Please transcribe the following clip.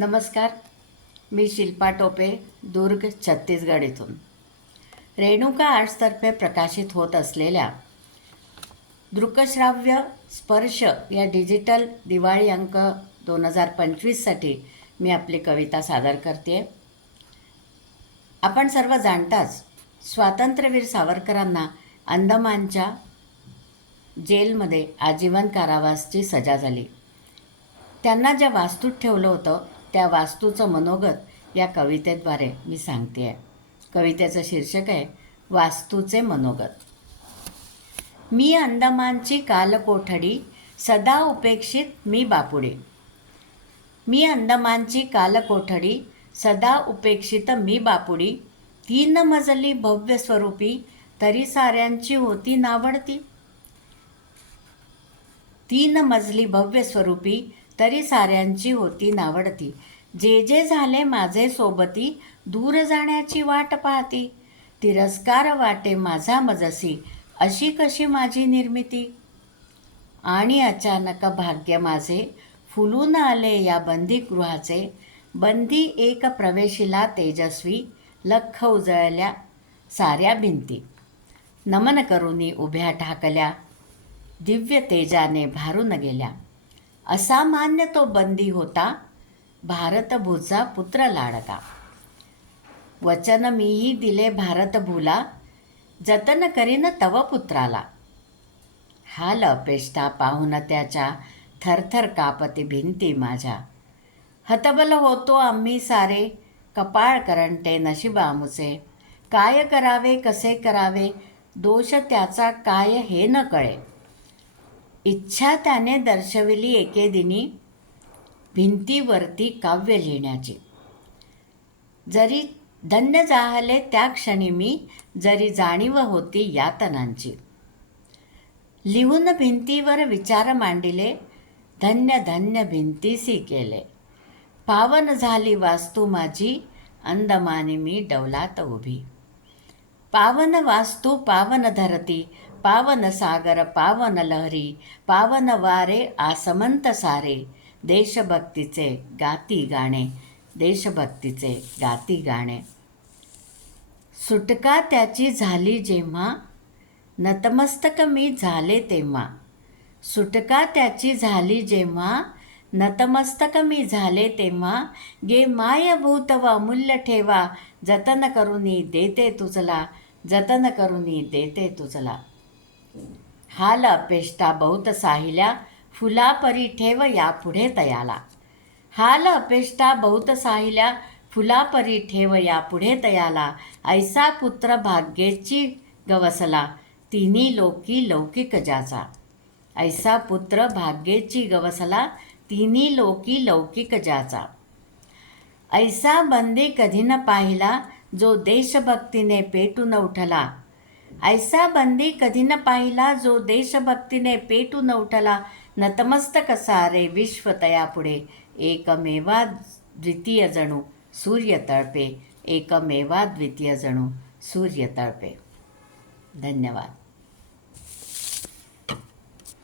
नमस्कार. मी शिल्पा टोपे दुर्ग छत्तीसगड इथून रेणुका आर्ट्सतर्फे प्रकाशित होत असलेल्या दृकश्राव्य स्पर्श या डिजिटल दिवाळी अंक दोन हजार पंचवीससाठी मी आपली कविता सादर करते. आपण सर्व जाणताच स्वातंत्र्यवीर सावरकरांना अंदमानच्या जेलमध्ये आजीवन कारावासची सजा झाली. त्यांना ज्या वास्तूत ठेवलं होतं त्या वास्तूचं मनोगत या कवितेद्वारे मी सांगते. आहे कवितेचं शीर्षक आहे वास्तूचे मनोगत मी अंदमानची कालकोठडी सदा उपेक्षित मी बापुडे. मी अंदमानची कालकोठडी सदा उपेक्षित मी बापुडी. तीन मजली भव्य स्वरूपी तरी साऱ्यांची होती नावडती. तीन मजली भव्य स्वरूपी तरी साऱ्यांची होती नावडती. जे जे झाले माझे सोबती दूर जाण्याची वाट पाहती. तिरस्कार वाटे माझा मजसी अशी कशी माझी निर्मिती? आणि अचानक भाग्य माझे फुलून आले या बंदीगृहाचे. बंदी एक प्रवेशिला तेजस्वी लख उजळल्या साऱ्या भिंती. नमन करुनी उभ्या ठाकल्या दिव्य तेजाने भारून गेल्या. असामान्य तो बंदी होता भारतभूचा पुत्र लाडका. वचन मीही दिले भारतभूला जतन करीन तव पुत्राला. हाल अपेष्टा पाहून त्याच्या थरथर कापती भिंती माझ्या. हतबल होतो आम्ही सारे कपाळ करंटे नशिबामुचे काय करावे कसे करावे दोष त्याचा काय हे न कळे. इच्छा त्याने दर्शविली एके दिनी भिंतीवरती काव्य लिहिण्याची. जरी धन्य जाहले त्या क्षणी मी जरी जाणीव होती यातनांची. लिहून भिंतीवर विचार मांडिले धन्य धन्य भिंतीसी केले. पावन झाली वास्तू माझी अंदमानी मी डौलात उभी. पावन वास्तू पावन धरती पावन सागर पावन लहरी पावन वारे आसमंत सारे देशभक्तीचे गाती गाणे देशभक्तीचे गाती गाणे सुटका त्याची झाली जेव्हा नतमस्तक मी झाले तेव्हा सुटका त्याची झाली जेव्हा नतमस्तक मी झाले तेव्हा गे मायभूत व अमूल्य ठेवा जतन करुनी देते तुझला जतन करुनी देते तुझला हाल अपेष्टा बहुत साहिल्या फुलापरी ठेव यापुढे तयाला. हाल अपेष्टा बहुत साहिल्या फुलापरी ठेव यापुढे तयाला. ऐसा पुत्र भाग्येची गवसला तिन्ही लोकी लौकिक जाचा. ऐसा पुत्र भाग्येची गवसला तिन्ही लोकी लौकिक जाचा. ऐसा बंदी कधी न पाहिला जो देशभक्तीने पेटून उठला. ऐसा बंदी कधी न पाहिला जो देशभक्तीने पेटून उठला नतमस्तक सारे विश्व तयापुढे. एकमेवा द्वितीय जणू सूर्य तळपे. एकमेवा द्वितीय जणू सूर्य तळपे. धन्यवाद.